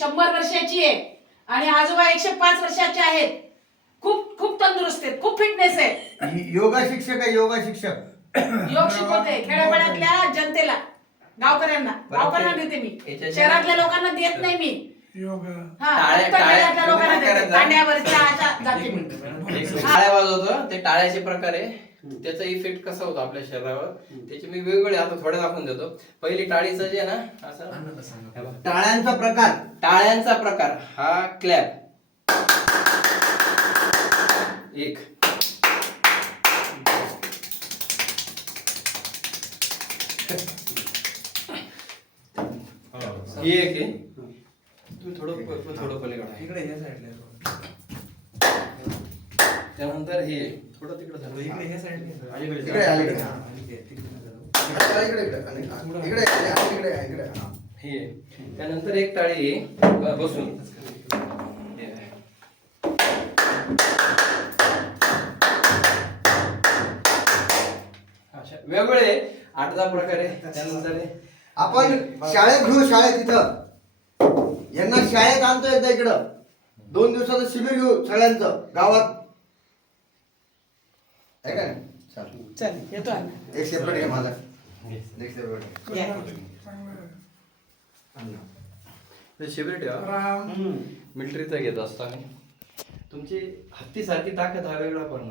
100 वर्षाची आहे आणि आजोबा 105 वर्षाचे आहेत. खूप खूप तंदुरुस्त आहेत, खूप फिटनेस आहे. योगा शिक्षक आहे, योगा शिक्षक. योग शिकवते खेड्यापाड्यातल्या जनतेला, गावकऱ्यांना देते मी, शहरातल्या लोकांना देत नाही मी. फक्त खेड्यातल्या लोकांना देते. तांड्यावरच्या अशा जाते मी. टाळ्या वाजवतो ते टाळ्याचे प्रकार आहे. त्याचा इफेक्ट कसा होतो आपल्या शरीरावर त्याचे मी वेगवेगळे आता थोडे दाखवून देतो. पहिली टाळीचं जे ना असं टाळ्यांचा प्रकार हा क्लॅप एक, ही एक आहे. तुम्ही थोडं पलीकडे इकडे या साईडला त्यानंतर हे थोडं तिकडे झालं. इकडे ह्या साईडने हे त्यानंतर एक टाळी आहे बसून अशा वेगवेगळे 8-10 प्रकारे. त्यानंतर आपण शाळेत घेऊ, शाळेत इथं यांना शाळेत आणतो एकदा इकडं. 2 दिवसाचं शिबिर घेऊ सगळ्यांचं गावात. आहे का नाही? चालेल. चल येतो आम्ही. एक सेपरेट घ्या माझा. एक सेपरेट या. शिबिर ठेवा. मिलिटरीचा घेत असतो आम्ही. तुमची हत्तीसारखी ताकद हा वेगळा पण